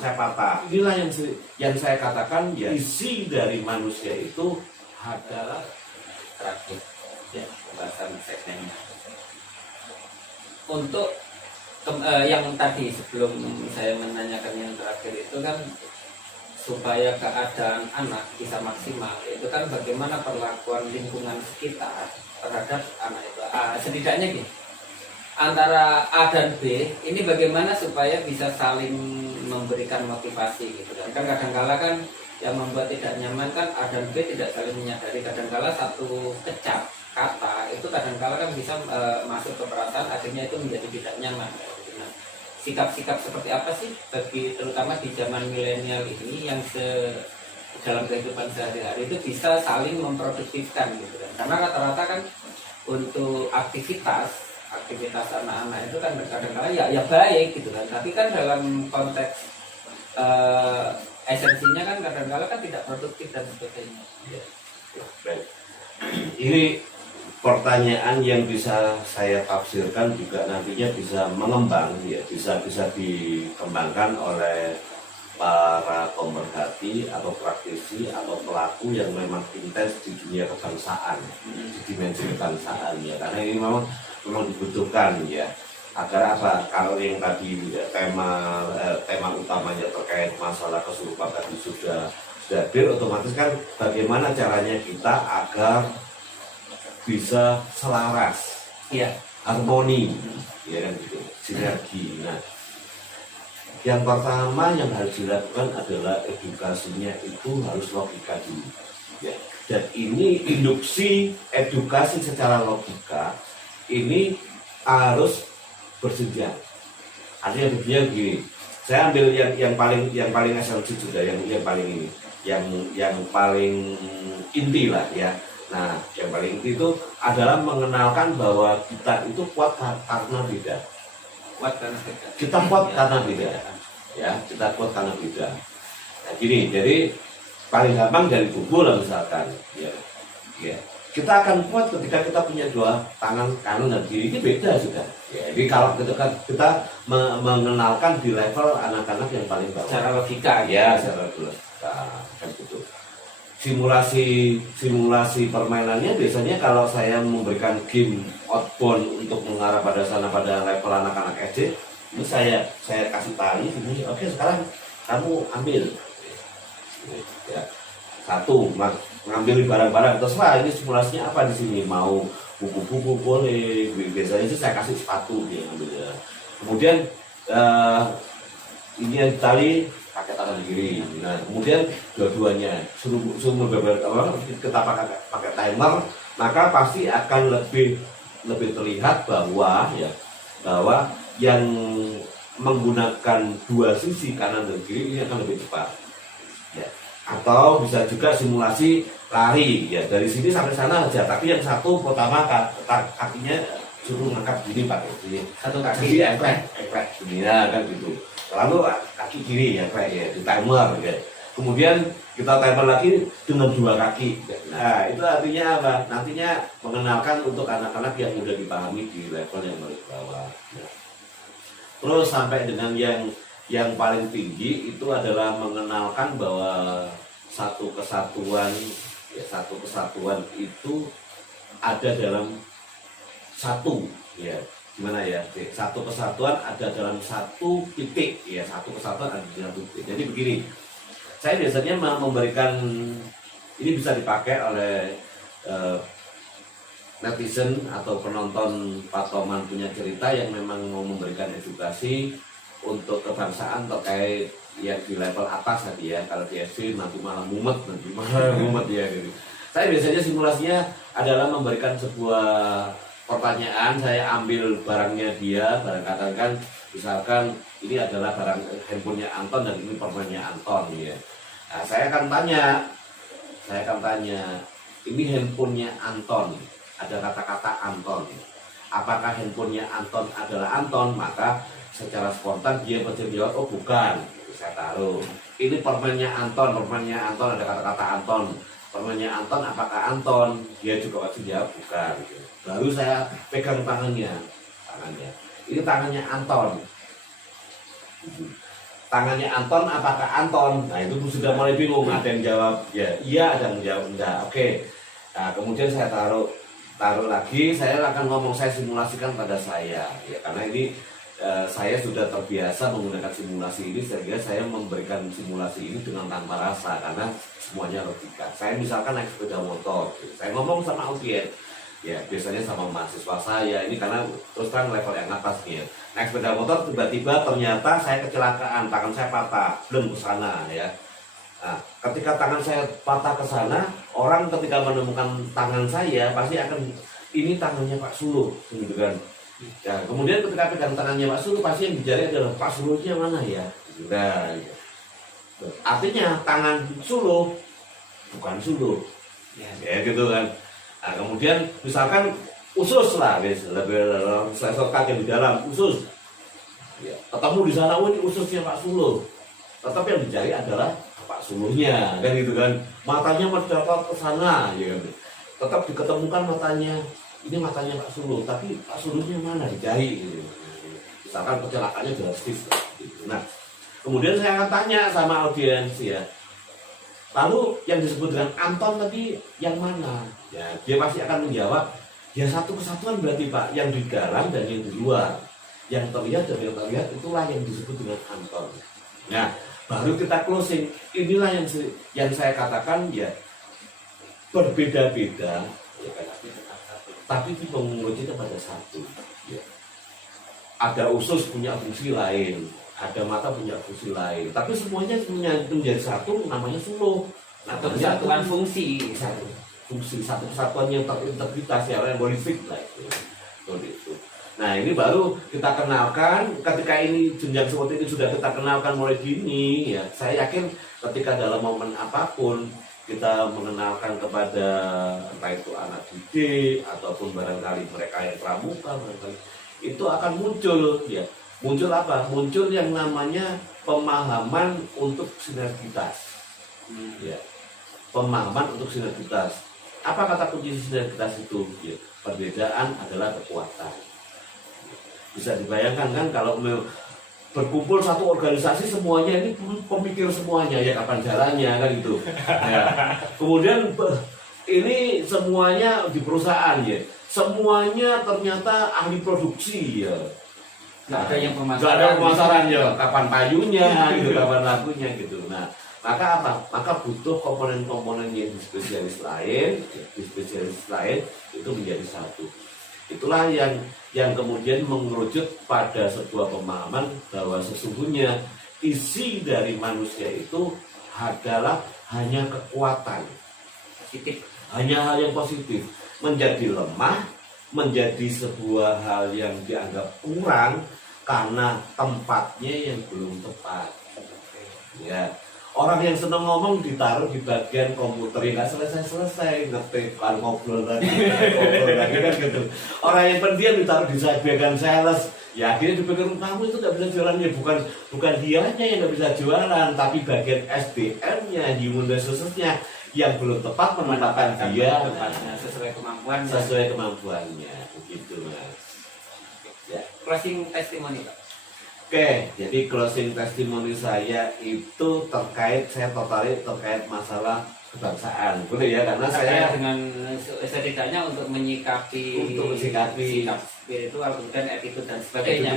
saya patah. Inilah yang saya katakan ya, isi dari manusia itu adalah terakhir ya pembahasan segmennya. Untuk yang tadi sebelum saya menanyakan yang terakhir itu kan supaya keadaan anak bisa maksimal, itu kan bagaimana perlakuan lingkungan sekitar terhadap anak itu. Setidaknya gini, antara A dan B ini bagaimana supaya bisa saling memberikan motivasi gitu kan. Kan kadang-kala kan yang membuat tidak nyaman kan A dan B tidak saling menyadari. Kadang-kala satu kecap kata itu kadang-kala kan bisa masuk ke perasaan, akhirnya itu menjadi tidak nyaman. Nah, sikap-sikap seperti apa sih bagi terutama di zaman milenial ini yang dalam kehidupan sehari-hari itu bisa saling memproduktifkan gitu kan. Karena rata-rata kan untuk aktivitas anak-anak itu kan kadang-kadang ya baik gitu kan, tapi kan dalam konteks esensinya kan kadang-kadang kan tidak produktif dan sebagainya. Ya, baik. Ini pertanyaan yang bisa saya tafsirkan juga nantinya bisa mengembang ya, bisa dikembangkan oleh para pemerhati atau praktisi atau pelaku yang memang intens di dunia kebangsaan, di dimensi kebangsaan ya, karena ini memang dibutuhkan ya, agar apa, kalau yang tadi ya, tema utamanya terkait masalah kesurupan tadi sudah hadir, otomatis kan bagaimana caranya kita agar bisa selaras, ya, harmoni, ya kan gitu, sinergi. Nah, yang pertama yang harus dilakukan adalah edukasinya itu harus logika dulu, ya. Dan ini induksi edukasi secara logika ini harus berjenjang. Artinya begini gini, saya ambil yang paling esensi sudah, yang paling ini, yang paling inti lah ya. Nah, yang paling inti itu adalah mengenalkan bahwa kita itu kuat karena beda. Kita kuat karena beda. Ya, kita kuat karena beda. Nah, gini, jadi paling gampang dari tubuh lah misalkan. Ya, ya. Kita akan kuat ketika kita punya dua tangan kanan dan kiri, ini beda sudah. Ya, jadi kalau kita mengenalkan di level anak-anak yang paling bawah. Secara logika, ya, secara logika, kan gitu. Simulasi permainannya biasanya kalau saya memberikan game outbound untuk mengarah pada sana pada level anak-anak SD, ini saya kasih tali ini, oke, sekarang kamu ambil ya, satu mengambil barang-barang, terserah ini simulasinya apa di sini, mau buku-buku boleh, biasanya sih saya kasih sepatu dia ambil ya. Kemudian ini yang tali pakai tangan kiri. Nah, kemudian dua-duanya suruh kita pakai timer, maka pasti akan lebih terlihat bahwa yang menggunakan dua sisi kanan dan kiri ini akan lebih cepat. Ya. Atau bisa juga simulasi lari ya, dari sini sampai sana aja, tapi yang satu pertama kakinya suruh ngangkat gini pakai sini, satu kaki efek gini ya, kan gitu. Lalu kaki kiri ya kayak ya, di timer ya. Kemudian kita timer lagi dengan dua kaki. Nah, itu artinya apa? Nantinya mengenalkan untuk anak-anak yang mudah dipahami di level yang paling bawah. Nah, terus sampai dengan yang paling tinggi itu adalah mengenalkan bahwa satu kesatuan itu ada dalam satu ya. Gimana ya, satu kesatuan ada dalam satu titik ya, satu kesatuan ada dalam satu titik. Jadi begini, saya biasanya memberikan ini bisa dipakai oleh netizen atau penonton Patoman Punya Cerita yang memang mau memberikan edukasi untuk kebangsaan terkait yang di level atas tadi ya. Kalau di SD nanti malah mumet ya gitu. Saya biasanya simulasinya adalah memberikan sebuah pertanyaan, saya ambil barangnya dia, barang katakan misalkan ini adalah barang handphonenya Anton dan ini permennya Anton ya. Nah, saya akan tanya, ini handphonenya Anton, ada kata-kata Anton. Apakah handphonenya Anton adalah Anton? Maka secara spontan dia pasti jawab, oh bukan. Saya taruh. Ini permennya Anton ada kata-kata Anton. Permennya Anton, apakah Anton? Dia juga pasti jawab bukan. Baru saya pegang tangannya. Ini tangannya Anton. tangannya Anton apakah Anton? Nah itu sudah mulai bingung, ada yang jawab ya iya, ada yang jawab enggak. Oke. Nah kemudian saya taruh lagi, saya akan ngomong, saya simulasikan pada saya ya, karena ini saya sudah terbiasa menggunakan simulasi ini, sehingga saya memberikan simulasi ini dengan tanpa rasa karena semuanya logika. Saya misalkan naik sepeda motor, saya ngomong sama audiens ya, biasanya sama mahasiswa saya ini, karena terus terang level yang atas nih ya. Naik sepeda motor tiba-tiba ternyata saya kecelakaan, tangan saya patah, belum ke sana ya. Nah, ketika tangan saya patah ke sana, orang ketika menemukan tangan saya pasti akan, ini tangannya Pak Suluh gitu kan. Ya, kemudian ketika pegang tangannya Pak Suluh, pasti yang dicari adalah Pak Suluhnya mana ya. Nah, ya. Artinya tangan Suluh bukan Suluh ya gitu kan. Nah, kemudian misalkan usus lah, lebih shortcut yang di dalam usus ya, ketemu di sana, ini ususnya Pak Suluh, tetap yang dicari adalah Pak Suluhnya kan gitu kan. Matanya mendapat ke sana ya kan, tetap diketemukan matanya, ini matanya Pak Suluh, tapi Pak Suluhnya mana dicari gitu. Misalkan kecelakaannya drastis gitu. Nah kemudian saya akan tanya sama audiens ya, lalu yang disebut dengan Anton tadi yang mana ya, dia pasti akan menjawab ya satu kesatuan berarti Pak, yang di dalam dan yang di luar, yang terlihat dan yang terlihat, itulah yang disebut dengan Anton. Nah baru kita closing, inilah yang saya katakan ya, berbeda-beda ya kan, tapi menguruti pada satu ya. Ada usus punya fungsi lain, ada mata punya fungsi lain, tapi semuanya menjadi satu, namanya Suluh. Satu kesatuan fungsi. Satu kesatuan yang terintegritas ya, yang holistik lah itu. Nah ini baru kita kenalkan, ketika ini jenjang seperti ini sudah kita kenalkan mulai dini ya, saya yakin ketika dalam momen apapun kita mengenalkan kepada entah itu anak didik ataupun barangkali mereka yang pramuka, barangkali itu akan muncul ya. Muncul apa? Muncul yang namanya pemahaman untuk sinergitas. Ya. Pemahaman untuk sinergitas. Apa kata kunci sinergitas itu? Ya. Perbedaan adalah kekuatan. Bisa dibayangkan kan kalau berkumpul satu organisasi semuanya ini pemikir semuanya ya, kapan jalannya kan gitu. Ya. Kemudian ini semuanya di perusahaan ya, semuanya ternyata ahli produksi ya. Nggak ada yang Nggak ada pemasaran ya, kapan payunya gitu, kapan lagunya gitu. Nah maka apa? Maka butuh komponen-komponen yang di spesialis lain itu menjadi satu. Itulah yang kemudian mengerucut pada sebuah pemahaman bahwa sesungguhnya isi dari manusia itu adalah hanya kekuatan positif, hanya hal yang positif. Menjadi lemah, menjadi sebuah hal yang dianggap kurang karena tempatnya yang belum tepat. Ya. Orang yang seneng ngomong ditaruh di bagian komputer, nggak selesai ngetik, ngobrol lagi kan gitu. Orang yang pendiam ditaruh di bagian sales, ya akhirnya dipikir kamu itu nggak bisa jualan ya, bukan dianya yang nggak bisa jualan, tapi bagian SDM-nya, human resources-nya yang belum tepat menempatkan dia sesuai kemampuannya, begitu Mas. Ya. Closing testimoni Pak. Oke, jadi closing testimoni saya itu saya terkait masalah kebangsaan, boleh ya, karena saya dengan setidaknya untuk menyikapi sikap spiritual, kemudian attitude dan sebagainya.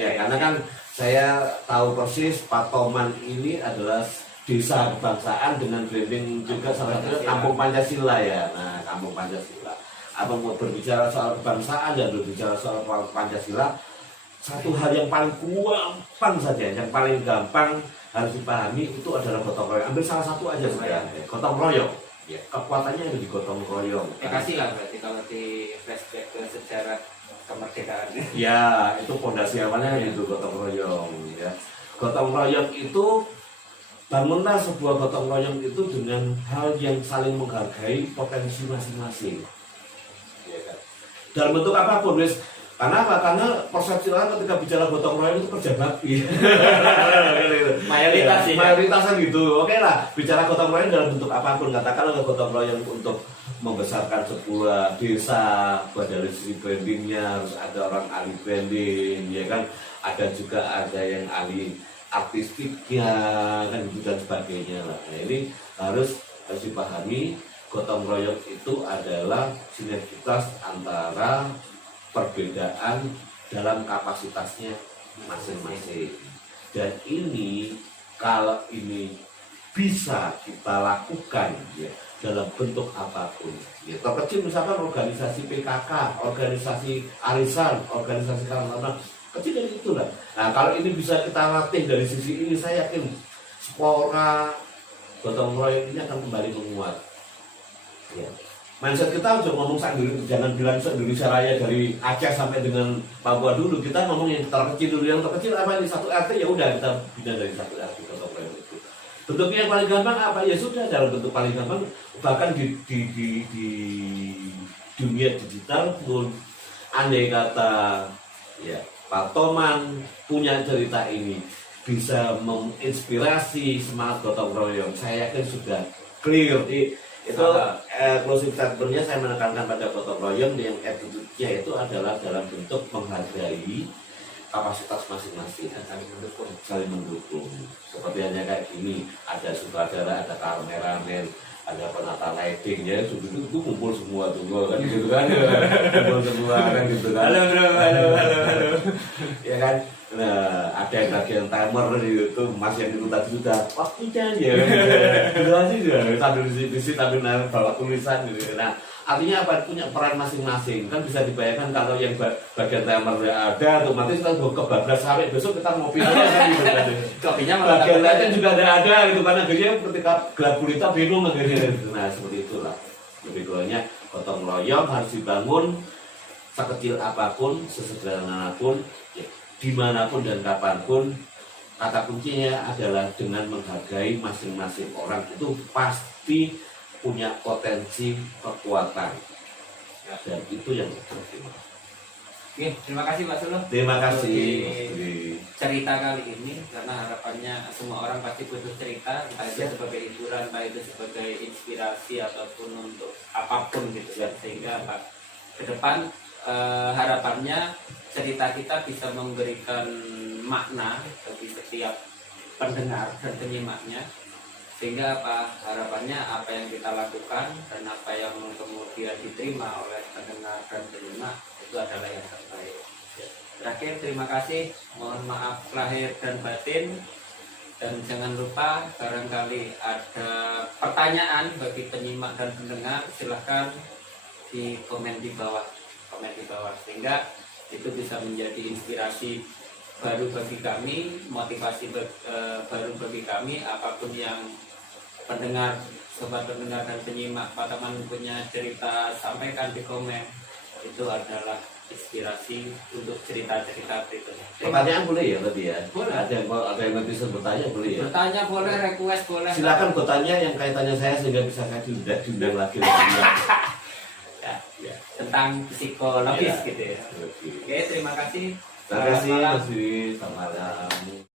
Ya, karena kan saya tahu persis Patoman ini adalah desa kebangsaan dengan branding juga salah satu Kampung Pancasila ya. Nah, Kampung Pancasila. Apa mau berbicara soal kebangsaan dan berbicara soal Pancasila, satu hal yang paling gampang saja, yang paling gampang harus dipahami itu adalah gotong royong. Ambil salah satu aja saja, gotong royong. Ya, kekuatannya ada di gotong royong. Kasihlah berarti kalau di flashback ke sejarah kemerdekaan. Ya, itu fondasi awalnya itu gotong royong. Ya, gotong royong itu, bangunlah sebuah gotong royong itu dengan hal yang saling menghargai potensi masing-masing. Ya, kan? Dalam bentuk apapun, wis. Karena apa? Karena persepsi orang ketika bicara gotong royong itu kerja bakti. Mayoritas kan gitu. Oke lah, bicara gotong royong dalam bentuk apapun. Katakanlah gotong royong untuk membesarkan sebuah desa, dari sisi brandingnya harus ada orang ahli branding, ya kan? Ada juga yang ahli artistiknya kan gitu dan sebagainya lah. Nah, ini harus dipahami gotong royong itu adalah sinergitas antara perbedaan dalam kapasitasnya masing-masing. Dan ini kalau ini bisa kita lakukan ya dalam bentuk apapun. Ya, terkecil misalkan organisasi PKK, organisasi arisan, organisasi kalangan kecil dari itulah. Nah kalau ini bisa kita latih dari sisi ini, saya yakin spora gotong royong ini akan kembali menguat. Ya. Mindset kita udah ngomong jangan bilang Indonesia Raya dari Aceh sampai dengan Papua dulu. Kita ngomong yang terkecil dulu. Yang terkecil apa ini satu RT ya udah kita bina dari satu RT gotong royong itu. Bentuknya yang paling gampang apa ya sudah dalam bentuk paling gampang bahkan di dunia digital pun andai kata ya Pak Toman punya cerita ini bisa menginspirasi semangat gotong royong, saya yakin sudah clear. Itu closing statement-nya saya menekankan pada gotong royong yang attitude-nya itu adalah dalam bentuk menghargai kapasitas masing-masing dan saling mendukung. Seperti hanya kayak gini, ada sutradara, ada kameramen, ada penata lighting ya, itu kumpul semua tuh kan gitu kan, kumpul semua kan gitu kan. Halo bro, halo. Ya kan, nah ada yang bagian timer itu mas yang itu tadi sudah waktunya ya, durasi sudah sambil bisik sambil bawa tulisan gitu. Nah artinya apa, punya peran masing-masing kan bisa dibayangkan kalau yang bagian timer ada otomatis kita kebablas sampai besok kita ngopi aja kan gitu kan. Kopinya Bagian lain kan juga ada gitu kan, akhirnya ketika gelap gulita bingung akhirnya. Nah seperti itulah lebih kurangnya gotong royong harus dibangun sekecil apapun, sesederhana apapun, ya, dimanapun dan kapanpun. Kata kuncinya adalah dengan menghargai masing-masing orang itu pasti punya potensi kekuatan dan itu yang terpenting. Oke, terima kasih Pak Suluh. Terima kasih. Cerita kali ini karena harapannya semua orang pasti butuh cerita, entah itu sebagai hiburan, entah itu sebagai inspirasi ataupun untuk apapun gitu ya. Sehingga Pak ke depan harapannya cerita kita bisa memberikan makna bagi setiap pendengar dan penyimaknya. Sehingga apa harapannya apa yang kita lakukan dan apa yang kemudian diterima oleh pendengar dan penyimak itu adalah yang terbaik. Terakhir terima kasih, mohon maaf lahir dan batin, dan jangan lupa barangkali ada pertanyaan bagi penyimak dan pendengar silahkan di komen di bawah sehingga itu bisa menjadi inspirasi baru bagi kami, motivasi baru bagi kami. Apapun yang pendengar, sobat pendengar dan penyimak Pak Taman punya cerita, sampaikan di komen. Itu adalah inspirasi untuk cerita-cerita berikutnya. Pertanyaan boleh ya berarti ya? Boleh. Ada yang netizen bertanya boleh ya? Bertanya boleh, request boleh. Silakan bertanya yang kaitannya saya sehingga bisa saya diundang lagi. Ya, tentang psikologis Ya. gitu ya. Oke. Oke, terima kasih. Terima kasih Selamat malam. Mas Dwi. Selamat malam.